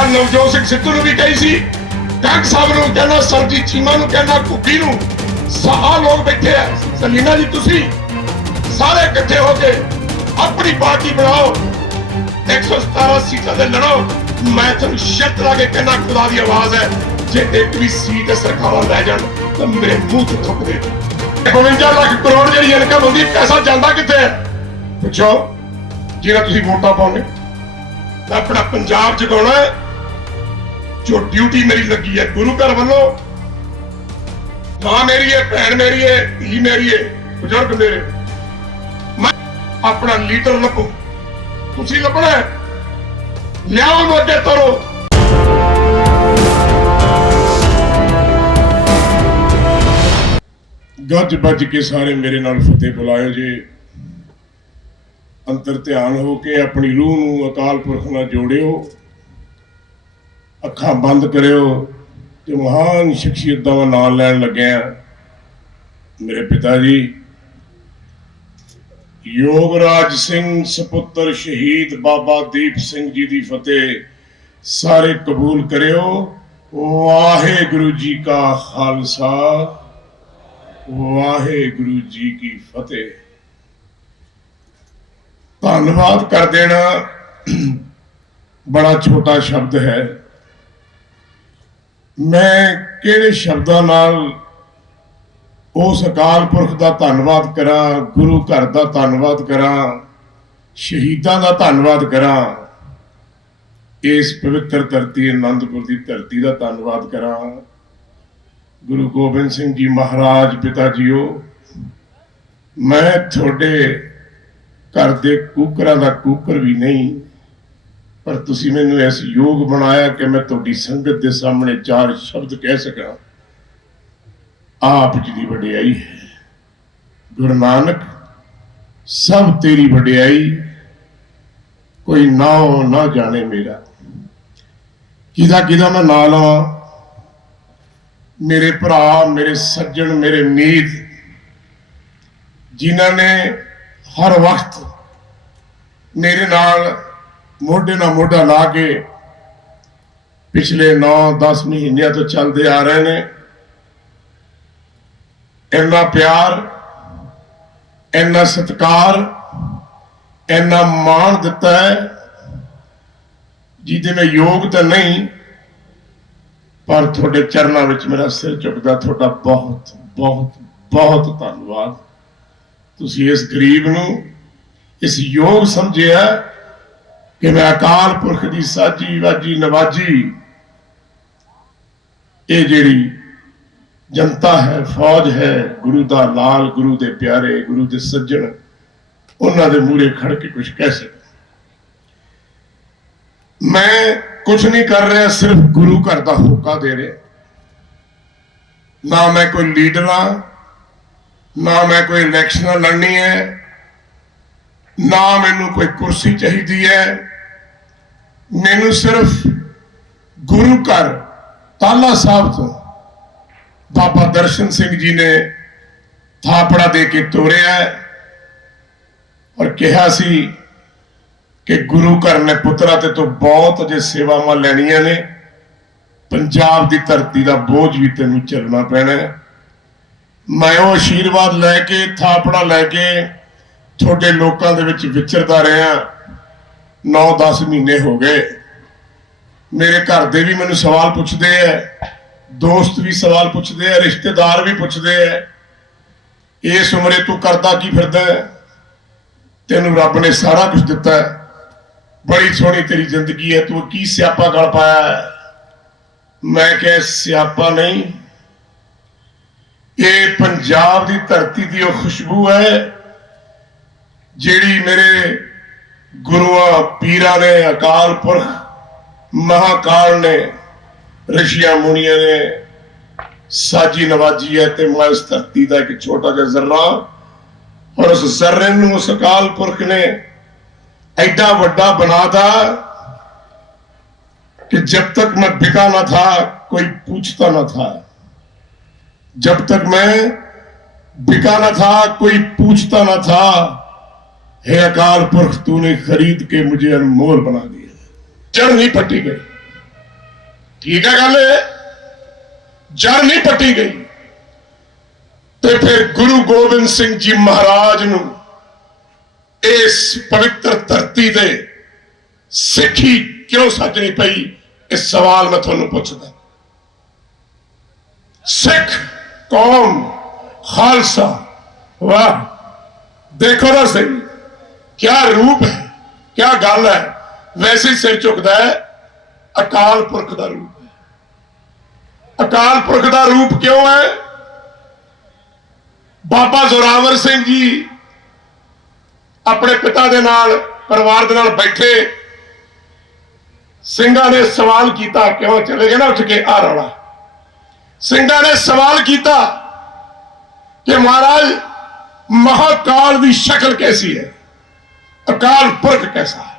ਕੱਲ ਨਵਜੋਤ ਸਿੰਘ ਸਿੱਧੂ ਨੂੰ ਵੀ ਕਹੀ ਸੀ, ਕੰਗ ਸਾਹਿਬ ਨੂੰ ਕਹਿਣਾ, ਸਰਜੀਤ ਚੀਮਾ ਨੂੰ ਕਹਿਣਾ, ਘੁੱਗੀ ਨੂੰ, ਸਾਹ ਲੋਕ ਬੈਠੇ ਆ। ਸਲੀਨਾ ਜੀ ਤੁਸੀਂ ਸਾਰੇ ਇਕੱਠੇ ਹੋ ਕੇ ਆਪਣੀ ਪਾਰਟੀ ਬਣਾਓ, 117 ਸੀਟਾਂ ਤੇ ਲੜੋ। ਮੈਂ ਤੁਹਾਨੂੰ ਸ਼ਰਤ ਲਾ ਕੇ ਕਹਿਣਾ, ਖੁਦਾ ਦੀ ਆਵਾਜ਼ ਹੈ, ਜੇ ਇੱਕ ਵੀ ਸੀਟ ਸਰਕਾਰਾਂ ਲੈ ਜਾਣ ਤਾਂ ਮੇਰੇ ਮੂੰਹ ਤੇ ਥੁੱਕ ਦੇ। 52 ਲੱਖ ਕਰੋੜ ਜਿਹੜੀ ਇਨਕਮ ਹੁੰਦੀ, ਪੈਸਾ ਜਾਂਦਾ ਕਿੱਥੇ ਹੈ? ਪੁੱਛੋ ਜਿਹੜਾ ਤੁਸੀਂ ਵੋਟਾਂ ਪਾਉਂਦੇ। ਆਪਣਾ ਪੰਜਾਬ ਜਗਾਉਣਾ, ਜੋ ਡਿਊਟੀ ਮੇਰੀ ਲੱਗੀ ਹੈ ਗੁਰੂ ਘਰ ਵੱਲੋਂ, ਮਾਂ ਮੇਰੀ ਹੈ, ਭੈਣ ਮੇਰੀ ਹੈ, ਧੀ ਮੇਰੀ ਹੈ, ਬਜ਼ੁਰਗ ਮੇਰੇ, ਮੈਂ ਆਪਣਾ ਲੀਡਰ ਲੱਭੂ, ਤੁਸੀਂ ਲੱਭਣਾ, ਲਿਆਓ ਨੂੰ ਅੱਗੇ ਤੋਰੋ। ਗੱਜ ਵੱਜ ਕੇ ਸਾਰੇ ਮੇਰੇ ਨਾਲ ਫਤਿਹ ਬੁਲਾਇਓ ਜੀ। ਅੰਤਰ ਧਿਆਨ ਹੋ ਕੇ ਆਪਣੀ ਰੂਹ ਨੂੰ ਅਕਾਲ ਪੁਰਖ ਨਾਲ ਜੋੜਿਓ, ਅੱਖਾਂ ਬੰਦ ਕਰਿਓ ਤੇ ਮਹਾਨ ਸ਼ਖਸੀਅਤ ਦਾ ਨਾਮ ਲੈਣ ਲੱਗਿਆ। ਮੇਰੇ ਪਿਤਾ ਜੀ ਯੋਗਰਾਜ ਸਿੰਘ ਸਪੁੱਤਰ ਸ਼ਹੀਦ ਬਾਬਾ ਦੀਪ ਸਿੰਘ ਜੀ ਦੀ ਫਤਿਹ ਸਾਰੇ ਕਬੂਲ ਕਰਿਓ। ਵਾਹਿਗੁਰੂ ਜੀ ਕਾ ਖਾਲਸਾ, ਵਾਹਿਗੁਰੂ ਜੀ ਕੀ ਫਤਿਹ। ਧੰਨਵਾਦ ਕਰ ਦੇਣਾ ਬੜਾ ਛੋਟਾ ਸ਼ਬਦ ਹੈ। ਮੈਂ ਕਿਹੜੇ ਸ਼ਬਦਾਂ ਨਾਲ ਉਸ ਅਕਾਲ ਪੁਰਖ ਦਾ ਧੰਨਵਾਦ ਕਰਾਂ, ਗੁਰੂ ਘਰ ਦਾ ਧੰਨਵਾਦ ਕਰਾਂ, ਸ਼ਹੀਦਾਂ ਦਾ ਧੰਨਵਾਦ ਕਰਾਂ, ਇਸ ਪਵਿੱਤਰ ਧਰਤੀ ਆਨੰਦਪੁਰ ਦੀ ਧਰਤੀ ਦਾ ਧੰਨਵਾਦ ਕਰਾਂ। ਗੁਰੂ ਗੋਬਿੰਦ ਸਿੰਘ ਜੀ ਮਹਾਰਾਜ ਪਿਤਾ ਜੀਓ, ਮੈਂ ਤੁਹਾਡੇ ਘਰ ਦੇ ਕੂਕਰਾਂ ਦਾ ਕੂਕਰ ਵੀ ਨਹੀਂ, ਪਰ ਤੁਸੀਂ ਮੈਨੂੰ ਇਸ ਯੋਗ ਬਣਾਇਆ ਕਿ ਮੈਂ ਤੁਹਾਡੀ ਸੰਗਤ ਦੇ ਸਾਹਮਣੇ 4 ਸ਼ਬਦ ਕਹਿ ਸਕਾਂ। ਆਪ ਜੀ ਦੀ ਵਡਿਆਈ ਹੈ ਗੁਰੂ ਨਾਨਕ, ਸਭ ਤੇਰੀ ਵਡਿਆਈ, ਕੋਈ ਨਾਉ ਨਾ ਜਾਣੇ ਮੇਰਾ। ਕਿਹਦਾ ਮੈਂ ਨਾਂ ਲਵਾਂ? ਮੇਰੇ ਭਰਾ, ਮੇਰੇ ਸੱਜਣ, ਮੇਰੇ ਮੀਤ, ਜਿਨ੍ਹਾਂ ਨੇ ਹਰ ਵਕਤ ਮੇਰੇ ਨਾਲ ਮੋਢੇ ਨਾਲ ਮੋਢਾ ਲਾ ਕੇ ਪਿਛਲੇ 9-10 ਮਹੀਨਿਆਂ ਤੋਂ ਚੱਲਦੇ ਆ ਰਹੇ ਨੇ। ਇੰਨਾ ਪਿਆਰ, ਇੰਨਾ ਸਤਿਕਾਰ, ਇੰਨਾ ਮਾਣ ਦਿੱਤਾ ਹੈ ਜਿਹਦੇ ਮੈਂ ਯੋਗ ਤਾਂ ਨਹੀਂ, ਪਰ ਤੁਹਾਡੇ ਚਰਨਾਂ ਵਿੱਚ ਮੇਰਾ ਸਿਰ ਝੁਕਦਾ। ਤੁਹਾਡਾ ਬਹੁਤ ਬਹੁਤ ਬਹੁਤ ਧੰਨਵਾਦ। ਤੁਸੀਂ ਇਸ ਗਰੀਬ ਨੂੰ ਇਸ ਯੋਗ ਸਮਝਿਆ ਕਿ ਮੈਂ ਅਕਾਲ ਪੁਰਖ ਦੀ ਸਾਜੀ ਵਾਜੀ ਨਵਾਜੀ, ਇਹ ਜਿਹੜੀ ਜਨਤਾ ਹੈ, ਫੌਜ ਹੈ, ਗੁਰੂ ਦਾ ਲਾਲ, ਗੁਰੂ ਦੇ ਪਿਆਰੇ, ਗੁਰੂ ਦੇ ਸੱਜਣ, ਉਹਨਾਂ ਦੇ ਮੂਹਰੇ ਖੜ ਕੇ ਕੁਝ ਕਹਿ ਸਕਾਂ। ਮੈਂ ਕੁਝ ਨਹੀਂ ਕਰ ਰਿਹਾ, ਸਿਰਫ ਗੁਰੂ ਘਰ ਦਾ ਹੋਕਾ ਦੇ ਰਿਹਾ। ਨਾ ਮੈਂ ਕੋਈ ਲੀਡਰ ਹਾਂ, ਨਾ ਮੈਂ ਕੋਈ ਇਲੈਕਸ਼ਨਾਂ ਲੜਨੀ ਹੈ, ਨਾ ਮੈਨੂੰ ਕੋਈ ਕੁਰਸੀ ਚਾਹੀਦੀ ਹੈ। ਮੈਨੂੰ ਸਿਰਫ ਗੁਰੂ ਘਰ ਤਾਲਾ ਸਾਹਿਬ ਤੋਂ ਬਾਬਾ ਦਰਸ਼ਨ ਸਿੰਘ ਜੀ ਨੇ ਥਾਪੜਾ ਦੇ ਕੇ ਤੋਰਿਆ ਔਰ ਕਿਹਾ ਸੀ ਕਿ ਗੁਰੂ ਘਰ ਨੇ ਪੁੱਤਰਾ ਤੇ ਤੋਂ ਬਹੁਤ ਅਜੇ ਸੇਵਾਵਾਂ ਲੈਣੀਆਂ ਨੇ, ਪੰਜਾਬ ਦੀ ਧਰਤੀ ਦਾ ਬੋਝ ਵੀ ਤੈਨੂੰ ਚੱਲਣਾ ਪੈਣਾ ਹੈ। ਮੈਂ ਉਹ ਆਸ਼ੀਰਵਾਦ ਲੈ ਕੇ, ਥਾਪੜਾ ਲੈ ਕੇ ਤੁਹਾਡੇ ਲੋਕਾਂ ਦੇ ਵਿੱਚ ਵਿਚਰਦਾ ਰਿਹਾ। 9-10 ਮਹੀਨੇ ਹੋ ਗਏ। ਮੇਰੇ ਘਰ ਦੇ ਵੀ ਮੈਨੂੰ ਸਵਾਲ ਪੁੱਛਦੇ ਆ, ਦੋਸਤ ਵੀ ਸਵਾਲ ਪੁੱਛਦੇ ਆ, ਰਿਸ਼ਤੇਦਾਰ ਵੀ ਪੁੱਛਦੇ ਆ, ਇਸ ਉਮਰੇ ਤੂੰ ਕਰਦਾ ਕੀ ਫਿਰਦਾ? ਤੈਨੂੰ ਰੱਬ ਨੇ ਸਾਰਾ ਕੁਝ ਦਿੱਤਾ, ਬੜੀ ਸੋਹਣੀ ਤੇਰੀ ਜ਼ਿੰਦਗੀ ਹੈ, ਤੂੰ ਕੀ ਸਿਆਪਾ ਗਲ ਪਾਇਆ? ਮੈਂ ਕਿਹਾ ਸਿਆਪਾ ਨਹੀਂ, ਇਹ ਪੰਜਾਬ ਦੀ ਧਰਤੀ ਦੀ ਉਹ ਖੁਸ਼ਬੂ ਹੈ ਜਿਹੜੀ ਮੇਰੇ ਗੁਰੂਆਂ ਪੀਰਾਂ ਨੇ, ਅਕਾਲ ਪੁਰਖ ਮਹਾਕਾਲ ਨੇ, ਰਿਸ਼ੀਆਂ ਮੁਨੀਆਂ ਨੇ ਸਾਜੀ ਨਵਾਜੀ ਹੈ। ਤੇ ਮੈਂ ਇਸ ਧਰਤੀ ਦਾ ਇੱਕ ਛੋਟਾ ਜਿਹਾ ਜ਼ਰਰਾ, ਔਰ ਉਸ ਜ਼ਰਰੇ ਨੂੰ ਉਸ ਅਕਾਲ ਪੁਰਖ ਨੇ ਐਡਾ ਵੱਡਾ ਬਣਾਤਾ कि जब तक मैं बिका ना था कोई पूछता ना था, जब तक मैं बिका ना था कोई पूछता ना था। हे अकाल पुरख, तूने खरीद के मुझे अनमोल बना दिया। जड़ नहीं पट्टी गई, ठीक है गल, जड़ नहीं पट्टी गई। तो फिर गुरु गोबिंद सिंह जी महाराज नूं इस पवित्र धरती ते सिक्खी क्यों सजनी पई, इस सवाल मैं तुहानूं पुछदा। सिख कौम खालसा, वाह देखो ना सही, क्या रूप है, क्या गल है। वैसे ही सिर झुकदा है, अकाल पुरख का रूप है। अकाल पुरख का रूप क्यों है? बाबा जोरावर सिंह जी अपने पिता के नाल परिवार के नाल बैठे, ਸਿੰਘਾਂ ने सवाल किया, क्यों चले गए ना उठ के आ रौला। ਸਿੰਘਾਂ ने सवाल किया कि महाराज महाकाल की शक्ल कैसी है, अकाल पुरख कैसा है?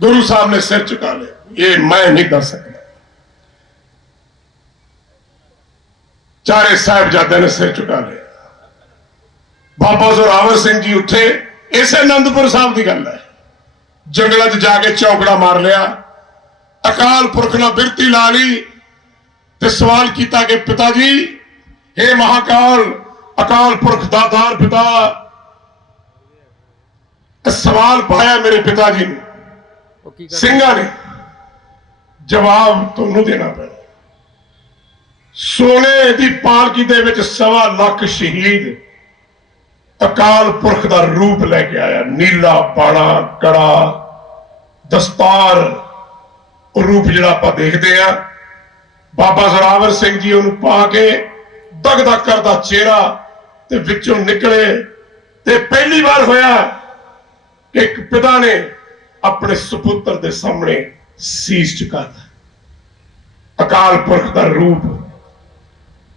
गुरु साहब ने सिर झुका लिया, ये मैं नहीं कर सकता। चारे साहिबजादे ने सिर झुका लिया। बाबा जोरावर सिंह जी उठे, इस आनंदपुर साहब की गल है, जंगलों च जाके चौकड़ा मार लिया, अकाल पुरख ने बिरती ला ली ते सवाल किया कि पिता जी, हे महाकाल अकाल पुरख दातार पिता, सवाल पाया मेरे पिता जी ने। ਸਿੰਘਾਂ ने जवाब तुहानूं देना पैना। सोने की पालकी दे विच 1.25 लाख शहीद अकाल पुरख का रूप लैके आया, नीला बाणा कड़ा दस्तार, रूप जिहड़ा आपां देखदे आ। बाबा जोरावर सिंह जी उहनूं पा के दगदग करदा चेहरा ते विचों निकले, ते पहली बार होया कि एक पिता ने अपने सुपुत्र के सामने शीश झुकाता। अकाल पुरख का रूप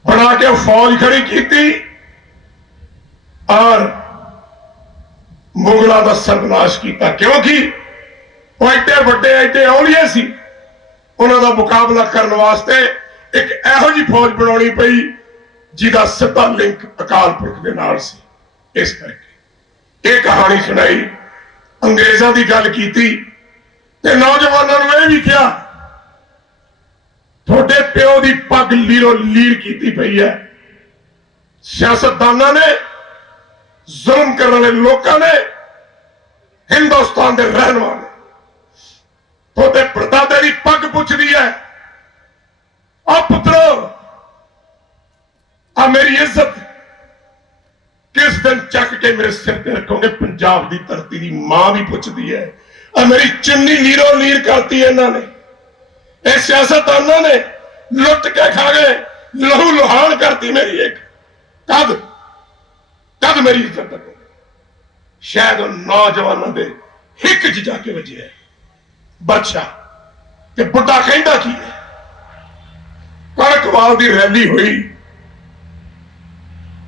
बना के फौज खड़ी की और मुगलों का सर्वनाश किया, क्योंकि वो एडे बड़े एडे औलिए सी, उन्हों का मुकाबला करने वास्ते एक एहो जी फौज बनानी पई जिसका सीधा लिंक अकाल पुरख के नाल सी। इस करके ये कहानी सुनाई, अंग्रेजों की गल की, नौजवानों ने यह भी कहा थोड़े प्यो की पग लीरो लीर की पई है। सियासतदानों ने, जुल्म करने वाले लोगों ने, हिंदुस्तान के रहने वाले थोड़े परदादे की पग पुछदी है, आ पुत्रो आ मेरी इज्जत किस दिन चक के मेरे सिर ते रखोगे? पंजाब की धरती की मां भी पूछती है, आ मेरी चुन्नी लीरो लीर करती है इन्होंने, ये सियासतदानों ने लुट के खा गए, लहू लुहान करती मेरी। एक कद कद मेरी इज्जत रखोगे? शायद नौजवानों के हिक च जाके वजे है बच्चा। ते बुढ़ा कहता की है? कड़कवाल की रैली हुई,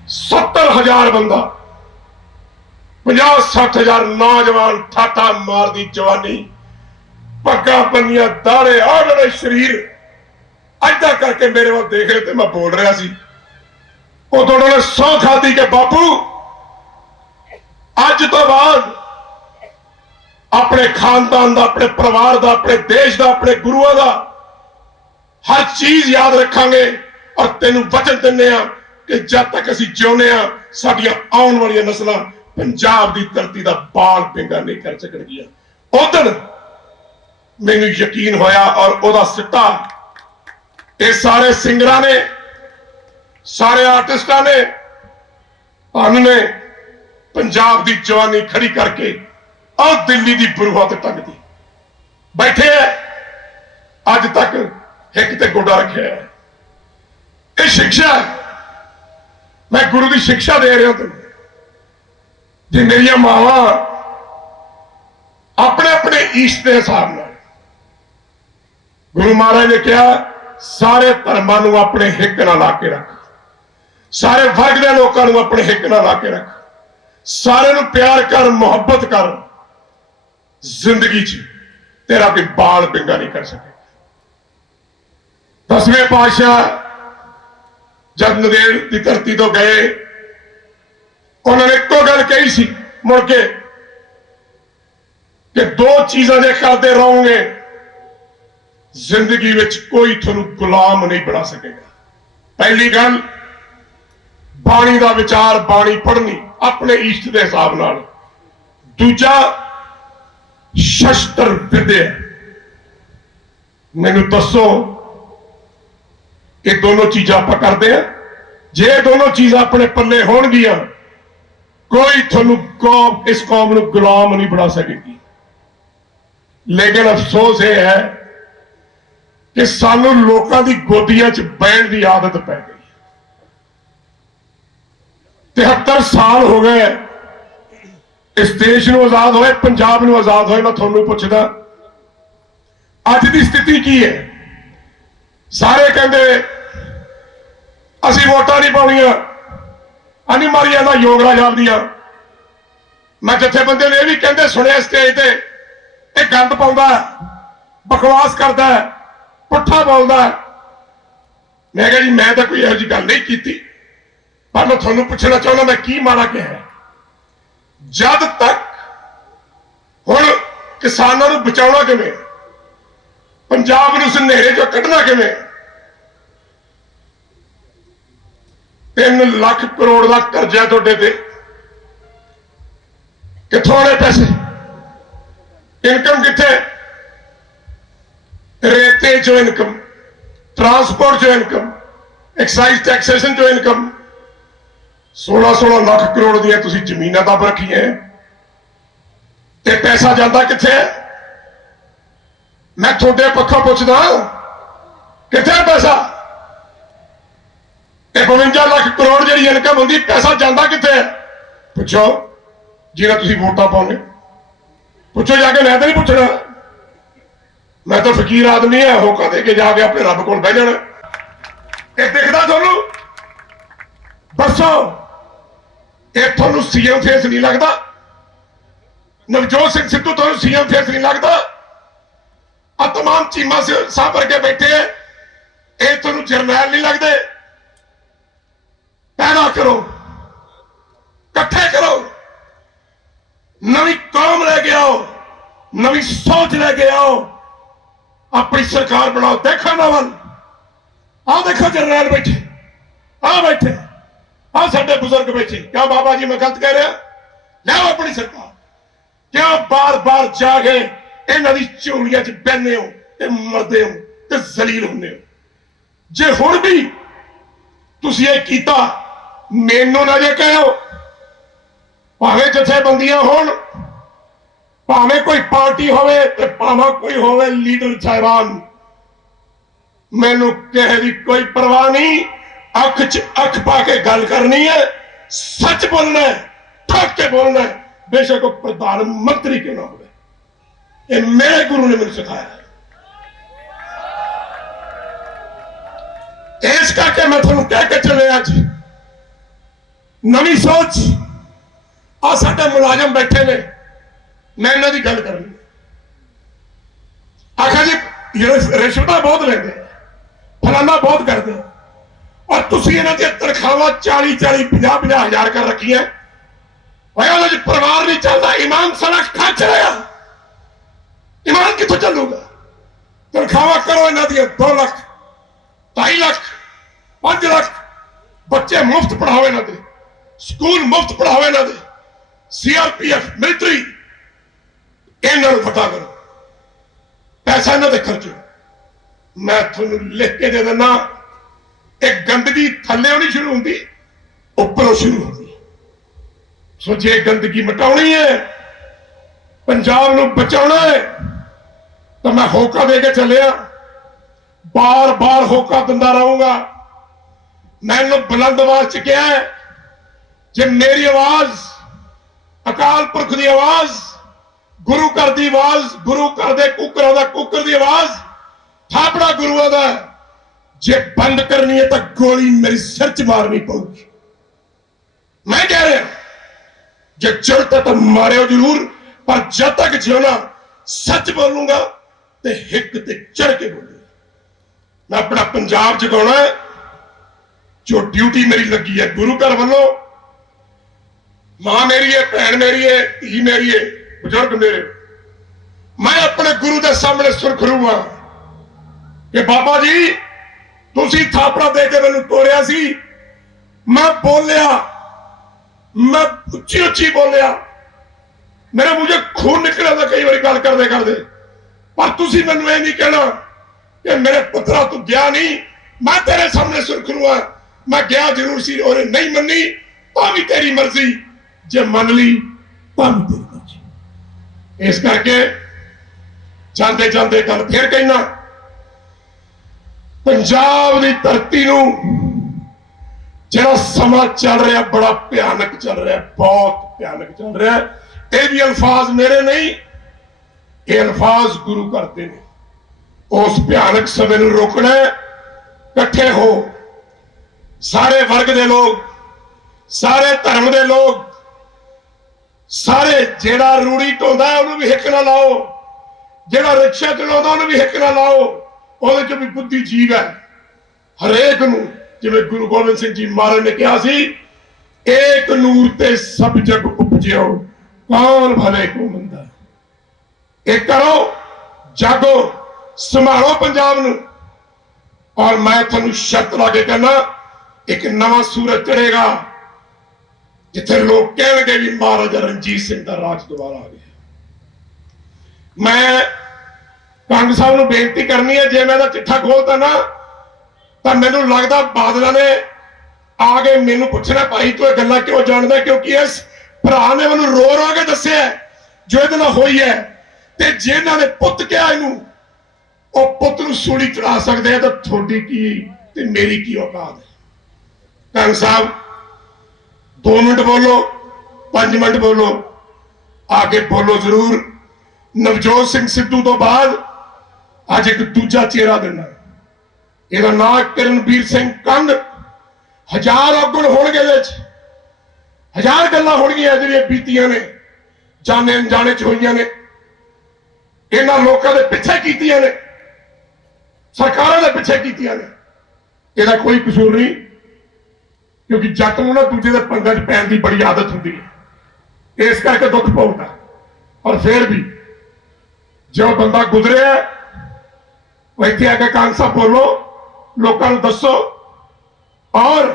70,000 बंदा, 50-60,000 नौजवान, ठाठा मार दी जवानी, पग्गा बनिया, दाड़े आड़े शरीर, ऐसा करके मेरे वो देख रहे थे, मैं बोल रहा सी। उदों उन्होंने सौं खादी के बापू अज तो बाद अपने खानदान का, अपने परिवार का, अपने देश का, अपने गुरुओं का हर चीज याद रखांगे और तेनू वचन दिंदे आ कि जब तक असीं जिउंदे आ साडियां आउण वालियां नस्लां पंजाब की धरती का बाल पिंगा नहीं कर सकणगियां। उधर मैनू यकीन होया और ओदा सिट्टा ये सारे सिंगरां ने, सारे आर्टिस्टां ने, धन ने पंजाब की जवानी खड़ी करके और दिल्ली की बुरुआ ते टंग दी बैठे है। अज तक हिक ते गोडा रखे है। ये शिक्षा है, मैं गुरु की शिक्षा दे रहा तुम। जे मेरिया मावा अपने अपने ईष्ट के हिसाब न, गुरु महाराज ने कहा सारे धर्मां नूं अपने हिक नाल ला के रख, सारे वर्ग के लोगों नूं अपने हिक नाल ला के रख, सारे नूं प्यार कर, मुहब्बत कर, जिंदगी च तेरा कोई बाल पिंगा नहीं कर सके। 10वें पातशाह जब नंदेड़ की धरती तो गए, उन्होंने एको गल कही सी मुड़ के कि दो चीजें जे करते रहोगे जिंदगी विच कोई तुहानू गुलाम नहीं बना सकेगा। पहली गल, बाणी का विचार, बाणी पढ़नी अपने इष्ट के हिसाब नाल। दूजा, शस्त्र विद्या। मैनू दसो, ये दोनों चीज़ां आप करते हैं? जे दोनों चीज़ां अपने पल्ले होणगियां, कोई तुहानू इस कौम नू गुलाम नहीं बना सकेगी। लेकिन अफसोस यह है कि सानू लोगों की गोदियां च बैठ की आदत पै गई। 73 साल हो गए इस देश को आजाद होए, पंजाब को आजाद होए। मैं थोनू पूछदा, अज की स्थिति की है? सारे कहते असी वोटां नहीं पाउणियां, अनी मारी जाना योगराज आपदियां। मैं जथेबंदी ने यह भी कहते सुनिया स्टेज पर, यह गंद पाउंदा है, बकवास करता है, पुट्ठा बोलता है। मैं कहा जी मैं तो कोई यही गल नहीं की, पर मैं थोनू पूछना चाहना मैं की माड़ा क्या है? जब तक हुण किसानों को बचाना किवें, पंजाब नूं सनेरे चों कढना किवें? 3 लाख करोड़ का कर्जा तुहाडे ते, कित्थों आने पैसे? इनकम कित्थे? रेते चो इनकम, ट्रांसपोर्ट चो इनकम, एक्साइज टैक्सेशन चो इनकम। 16-16 लाख करोड़ दियां तुसीं जमीनां दब रखियां, ते पैसा जाता कित्थे? मैं थोड़े पक्षों पूछदा, कित्थे पैसा? 52 लाख करोड़ जी इनकम होंगी, पैसा जाता कित्थे? पूछो जिन्हें तुसीं वोटां पाउने, पूछो जाके। मैं तो नहीं पूछना, मैं तो फकीर आदमी है, होका दे के जाके अपने रब कोल बह जाना। ये दिखदा तुहानू? दसो, ये तुहानू सीएम फेस नहीं लगता? नवजोत सिंह सिद्धू तुहानू सीएम फेस नहीं लगता? आ तमाम चीमा साहब वर्गे बैठे हैं, ये तुहानू जरनैल नहीं लगते? पैदा करो, कट्ठे करो, नवी कौम लेके आओ, नवी सोच लेके आओ, अपनी सरकार बनाओ। देखो नवल, आ देखो जरनैल बैठे, आ बैठे, आ साडे बुजुर्ग बैठे। क्या बाबा जी मैं गलत कह रहा? लाओ अपनी सरकार। क्या बार बार जाके इन्हां दी झोलियां च बहने हो ते मरदे हो ते जलील होंदे हो? जे हुण भी तुसीं ये कीता, मैनू ना जे कहो, भावें जथेबंदियां होण, भावें कोई पार्टी होवे ते भावें कोई होवे लीडर साहिबान, मैनू किसी की कोई परवाह नहीं। अख च अख पा के गल करनी है, सच बोलना है, ठोक के बोलना है, बेशक वो प्रधानमंत्री क्यों ना हो। ये मेरे गुरु ने मुझे सिखाया है। इस करके मैं थोड़ा कह के चले, अज नवी सोच आ साडे मुलाजम बैठे ने, मैं इन्हां दी गल करनी। आखा जी रिश्वत बहुत लेंदे, फलाना बहुत करते, और तुसीं इन्हां दी तनख्वाहां 40-40, 50-50 हज़ार कर रखी है। परिवार नहीं चलता, ईमान सारा खा चलेगा, ईमान कितों चलूगा? तनख्वाहां करो इन्हां दी 2 लाख, 2.5 लाख, 5 लाख, बच्चे मुफ्त पढ़ाओ इन्हां दे, स्कूल मुफ्त पढ़ाओ इन्हां दे, CRPF मिलिटरी इन्हां नूं पता करो, पैसा इन्हां दे खर्चो। मैं तुहानूं लिख के दे देना, एक गंदगी थल्ले नहीं शुरू होंदी, उपरों शुरू होंदी। सो जे गंदगी मिटाउणी है, पंजाब नूं बचाउणा है, तो मैं होका दे के चलिया, बार बार होका दिंदा रहूंगा। मैनू बुलंद आवाज च कहा है, जे मेरी आवाज, अकाल पुरख की आवाज, गुरु घर की आवाज, गुरु घर के कुकरां दा कुकर की आवाज, थापड़ा गुरुआं दा, जे बंद करनी है तो गोली मेरी सिर च मारनी पऊगी। मैं कह रहा, जे जरूरत है तो मारियो जरूर, पर जब तक जियोना सच बोलूंगा ते हिक ते चढ़ के बोलूंगा। मैं अपना पंजाब जगाना है, जो ड्यूटी मेरी लगी है गुरु घर वालों। मां मेरी है, भैन मेरी है, धी मेरी है, बुजुर्ग मेरे। मैं अपने गुरु के सामने सुरखरू हाँ, ਕਿ ਬਾਬਾ ਜੀ ਤੁਸੀਂ ਥਾਪੜਾ ਦੇ ਕੇ ਮੈਨੂੰ ਤੋਰਿਆ ਸੀ, ਮੈਂ ਬੋਲਿਆ, ਮੈਂ ਉੱਚੀ ਉੱਚੀ ਬੋਲਿਆ, ਮੇਰੇ ਮੂੰਹ 'ਚੋਂ ਖੂਨ ਨਿਕਲਿਆ ਤਾਂ ਕਈ ਵਾਰੀ ਗੱਲ ਕਰਦੇ ਕਰਦੇ, ਪਰ ਤੁਸੀਂ ਮੈਨੂੰ ਇਹ ਨਹੀਂ ਕਹਿਣਾ ਕਿ ਮੇਰੇ ਪੁੱਤਰਾ ਤੂੰ ਗਿਆ ਨਹੀਂ, ਮੈਂ ਤੇਰੇ ਸਾਹਮਣੇ ਸੁਰਖਰੂ ਆ, ਮੈਂ ਗਿਆ ਜ਼ਰੂਰ ਸੀ, ਉਹਨੇ ਨਹੀਂ ਮੰਨੀ ਤਾਂ ਵੀ ਤੇਰੀ ਮਰਜ਼ੀ, ਜੇ ਮੰਨ ਲਈ ਤਾਂ ਵੀ ਤੇਰੀ ਮਰਜ਼ੀ। ਇਸ ਕਰਕੇ ਜਾਂਦੇ ਜਾਂਦੇ ਗੱਲ ਫਿਰ ਕਹਿਣਾ, ਪੰਜਾਬ ਦੀ ਧਰਤੀ ਨੂੰ ਜਿਹੜਾ ਸਮਾਂ ਚੱਲ ਰਿਹਾ ਬੜਾ ਭਿਆਨਕ ਚੱਲ ਰਿਹਾ, ਬਹੁਤ ਭਿਆਨਕ ਚੱਲ ਰਿਹਾ। ਇਹ ਵੀ ਅਲਫਾਜ਼ ਮੇਰੇ ਨਹੀਂ, ਇਹ ਅਲਫਾਜ਼ ਗੁਰੂ ਕਰਦੇ ਨੇ। ਉਸ ਭਿਆਨਕ ਸਮੇਂ ਨੂੰ ਰੋਕਣਾ, ਇਕੱਠੇ ਹੋ ਸਾਰੇ ਵਰਗ ਦੇ ਲੋਕ, ਸਾਰੇ ਧਰਮ ਦੇ ਲੋਕ, ਸਾਰੇ, ਜਿਹੜਾ ਰੂੜੀ ਢੋਂਦਾ ਉਹਨੂੰ ਵੀ ਹਿੱਕ ਨਾ ਲਾਓ, ਜਿਹੜਾ ਰਿਕਸ਼ਾ ਚਲਾਉਂਦਾ ਉਹਨੂੰ ਵੀ ਹਿੱਕ ਨਾ ਲਾਓ, ਉਹਦੇ ਚ ਵੀ ਬੁੱਧੀ ਜੀਵ ਹੈ ਹਰੇਕ ਨੂੰ। ਜਿਵੇਂ ਗੁਰੂ ਗੋਬਿੰਦ ਸਿੰਘ ਜੀ ਮਹਾਰਾਜ ਨੇ ਕਿਹਾ ਸੀ, ਏਕ ਨੂਰ ਤੇ ਸਭ ਜਗ ਉਪਜਿਓ, ਕੌਣ ਭਲੇ ਕੋ ਮੰਦਾ। ਇਹ ਕਰੋ, ਜਾਗੋ, ਸੰਭਾਲੋ ਪੰਜਾਬ ਨੂੰ। ਔਰ ਮੈਂ ਤੁਹਾਨੂੰ ਸ਼ਰਤ ਲਾ ਕੇ ਕਹਿਣਾ, ਇੱਕ ਨਵਾਂ ਸੂਰਜ ਚੜੇਗਾ ਜਿੱਥੇ ਲੋਕ ਕਹਿਣਗੇ ਵੀ ਮਹਾਰਾਜਾ ਰਣਜੀਤ ਸਿੰਘ ਦਾ ਰਾਜ ਦੁਬਾਰਾ ਆ ਗਿਆ। ਮੈਂ ਕੰਗ ਸਾਹਿਬ ਨੂੰ ਬੇਨਤੀ ਕਰਨੀ ਹੈ, ਜੇ ਮੈਂ ਇਹਦਾ ਚਿੱਠਾ ਖੋਲਤਾ ਨਾ ਤਾਂ ਮੈਨੂੰ ਲੱਗਦਾ ਬਾਦਲਾਂ ਨੇ ਆ ਕੇ ਮੈਨੂੰ ਪੁੱਛਣਾ, ਭਾਈ ਤੂੰ ਇਹ ਗੱਲਾਂ ਕਿਉਂ ਜਾਣਦਾ, ਕਿਉਂਕਿ ਇਸ ਭਰਾ ਨੇ ਮੈਨੂੰ ਰੋ ਰੋ ਕੇ ਦੱਸਿਆ ਜੋ ਇਹਦੇ ਨਾਲ ਹੋਈ ਹੈ। ਤੇ ਜੇ ਇਹਨਾਂ ਨੇ ਪੁੱਤ ਕਿਹਾ ਇਹਨੂੰ, ਉਹ ਪੁੱਤ ਨੂੰ ਸੂਲੀ ਚੜਾ ਸਕਦੇ ਆ, ਤਾਂ ਤੁਹਾਡੀ ਕੀ ਤੇ ਮੇਰੀ ਕੀ ਔਕਾਤ ਹੈ। ਕੰਗ ਸਾਹਿਬ 2 ਮਿੰਟ ਬੋਲੋ, 5 ਮਿੰਟ ਬੋਲੋ, ਆ ਕੇ ਬੋਲੋ ਜ਼ਰੂਰ। ਨਵਜੋਤ ਸਿੰਘ ਸਿੱਧੂ ਤੋਂ ਬਾਅਦ ਅੱਜ ਇੱਕ ਦੂਜਾ ਚਿਹਰਾ ਦੇਣਾ, ਇਹਦਾ ਨਾਂ ਕਿਰਨਵੀਰ ਸਿੰਘ ਕੰਗ। 1000 ਔਗਣ ਹੋਣਗੇ, ਇਹਦੇ ਚ 1000 ਗੱਲਾਂ ਹੋਣਗੀਆਂ ਜਿਹੜੀਆਂ ਬੀਤੀਆਂ ਨੇ, ਜਾਣੇ ਅਣਜਾਣੇ ਚ ਹੋਈਆਂ ਨੇ, ਇਹਨਾਂ ਲੋਕਾਂ ਦੇ ਪਿੱਛੇ ਕੀਤੀਆਂ ਨੇ, ਸਰਕਾਰਾਂ ਦੇ ਪਿੱਛੇ ਕੀਤੀਆਂ ਨੇ। ਇਹਦਾ ਕੋਈ ਕਸੂਰ ਨਹੀਂ, ਕਿਉਂਕਿ ਜੱਟ ਨੂੰ ਨਾ ਦੂਜੇ ਦੇ ਪੰਗਾਂ 'ਚ ਪੈਣ ਦੀ ਬੜੀ ਆਦਤ ਹੁੰਦੀ ਹੈ, ਇਸ ਕਰਕੇ ਦੁੱਖ ਪਾਉਂਦਾ। ਔਰ ਫਿਰ ਵੀ ਜੋ ਬੰਦਾ ਗੁਜ਼ਰਿਆ, ਉਹ ਇੱਥੇ ਆ ਕੇ ਕੰਗ ਸਾਹਿਬ ਬੋਲੋ, ਲੋਕਾਂ ਨੂੰ ਦੱਸੋ। ਔਰ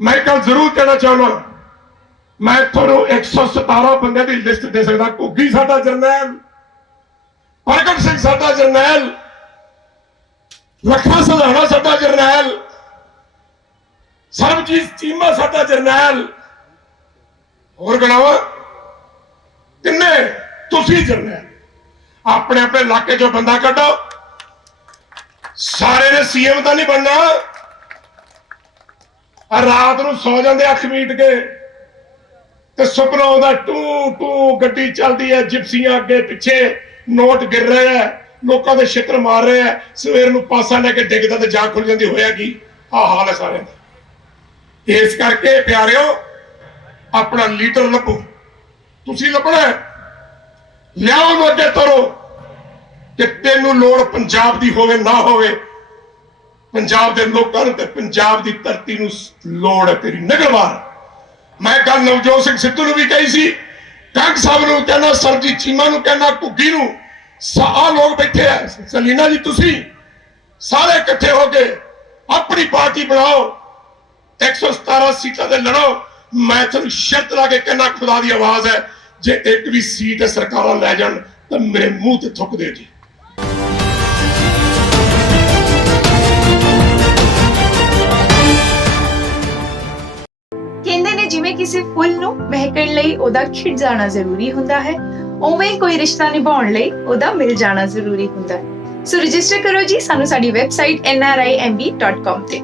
ਮੈਂ ਕੱਲ ਜ਼ਰੂਰ ਕਹਿਣਾ ਚਾਹੁੰਦਾ, ਮੈਂ ਤੁਹਾਨੂੰ 117 ਬੰਦਿਆਂ ਦੀ ਲਿਸਟ ਦੇ ਸਕਦਾ। ਘੁੱਗੀ ਸਾਡਾ ਜਰਨੈਲ, ਪ੍ਰਗਟ ਸਿੰਘ ਸਾਡਾ ਜਰਨੈਲ, ਲੱਖਾ ਸਧਾਣਾ ਸਾਡਾ ਜਰਨੈਲ, ਸਰਬਜੀਤ ਚੀਮਾ ਸਾਡਾ ਜਰਨੈਲ, ਹੋਰ ਗਣਾਵਾ ਕਿੰਨੇ, ਤੁਸੀਂ ਜਰਨੈਲ। ਆਪਣੇ ਆਪਣੇ ਇਲਾਕੇ ਚੋਂ ਬੰਦਾ ਕੱਢੋ, ਸਾਰੇ ਨੇ ਸੀਐਮ ਤਾਂ ਨਹੀਂ ਬਣਨਾ। ਰਾਤ ਨੂੰ ਸੌ ਜਾਂਦੇ ਅੱਖ ਮੀਟ ਕੇ, ਤੇ ਸੁਪਨਾ ਆਉਂਦਾ ਟੂ ਟੂ, ਗੱਡੀ ਚੱਲਦੀ ਹੈ, ਜਿਪਸੀਆਂ ਅੱਗੇ ਪਿੱਛੇ, ਨੋਟ ਗਿਰ ਰਹੇ ਹੈ, ਲੋਕਾਂ ਦੇ ਛਿੱਤਰ ਮਾਰ ਰਹੇ ਹੈ, ਸਵੇਰ ਨੂੰ ਪਾਸਾ ਲੈ ਕੇ ਡਿੱਗਦਾ ਤੇ ਜਾਗ ਖੁੱਲ ਜਾਂਦੀ, ਹੋਇਆ ਕੀ ਆਹ ਹਾਲ ਹੈ ਸਾਰਿਆਂ ਦਾ। ਇਸ ਕਰਕੇ ਪਿਆਰਿਓ, ਆਪਣਾ ਲੀਡਰ ਲੱਭੋ, ਤੁਸੀਂ ਲੱਭਣਾ, ਲਿਆਓ ਨੂੰ ਅੱਗੇ ਤੋਰੋ, ਕਿ ਤੈਨੂੰ ਲੋੜ ਪੰਜਾਬ ਦੀ ਹੋਵੇ ਨਾ ਹੋਵੇ, ਪੰਜਾਬ ਦੇ ਲੋਕਾਂ ਨੂੰ ਤੇ ਪੰਜਾਬ ਦੀ ਧਰਤੀ ਨੂੰ ਲੋੜ ਹੈ ਤੇਰੀ ਨਿਗਲਵਾਰ। ਮੈਂ ਕੱਲ ਨਵਜੋਤ ਸਿੰਘ ਸਿੱਧੂ ਨੂੰ ਵੀ ਕਹੀ ਸੀ, ਕੰਗ ਸਾਹਿਬ ਨੂੰ ਕਹਿਣਾ, ਸਰਬਜੀਤ ਚੀਮਾ ਨੂੰ ਕਹਿਣਾ, ਘੁੱਗੀ ਨੂੰ, ਆਹ ਲੋਕ ਬੈਠੇ ਆ, ਸਲੀਨਾ ਜੀ, ਤੁਸੀਂ ਸਾਰੇ ਇਕੱਠੇ ਹੋ ਕੇ ਆਪਣੀ ਪਾਰਟੀ ਬਣਾਓ, 117 ਸੀਟਾਂ ਤੇ ਲੜੋ। ਮੈਂ ਤੁਹਾਨੂੰ ਸ਼ਰਤ ਲਾ ਕੇ ਕਹਿਣਾ, ਖੁਦਾ ਦੀ ਆਵਾਜ਼ ਹੈ, ਜੇ ਇੱਕ ਵੀ ਸੀਟ ਸਰਕਾਰਾਂ ਲੈ ਜਾਣ ਤਾਂ ਮੇਰੇ ਮੂੰਹ ਤੇ ਥੁੱਕ ਦਿਓ ਜੀ। ਕਹਿੰਦੇ ਨੇ ਜਿਵੇਂ ਕਿਸੇ ਫੁੱਲ ਨੂੰ ਮਹਿਕਣ ਲਈ ਉਹਦਾ ਖਿੜ ਜਾਣਾ ਜ਼ਰੂਰੀ ਹੁੰਦਾ ਹੈ, ਉਵੇਂ ਕੋਈ ਰਿਸ਼ਤਾ ਨਿਭਾਉਣ ਲਈ ਉਹਦਾ ਮਿਲ ਜਾਣਾ ਜ਼ਰੂਰੀ ਹੁੰਦਾ ਹੈ। ਸੋ ਰਜਿਸਟਰ ਕਰੋ ਜੀ ਸਾਨੂੰ ਸਾਡੀ ਵੈਬਸਾਈਟ nrimb.com ਤੇ।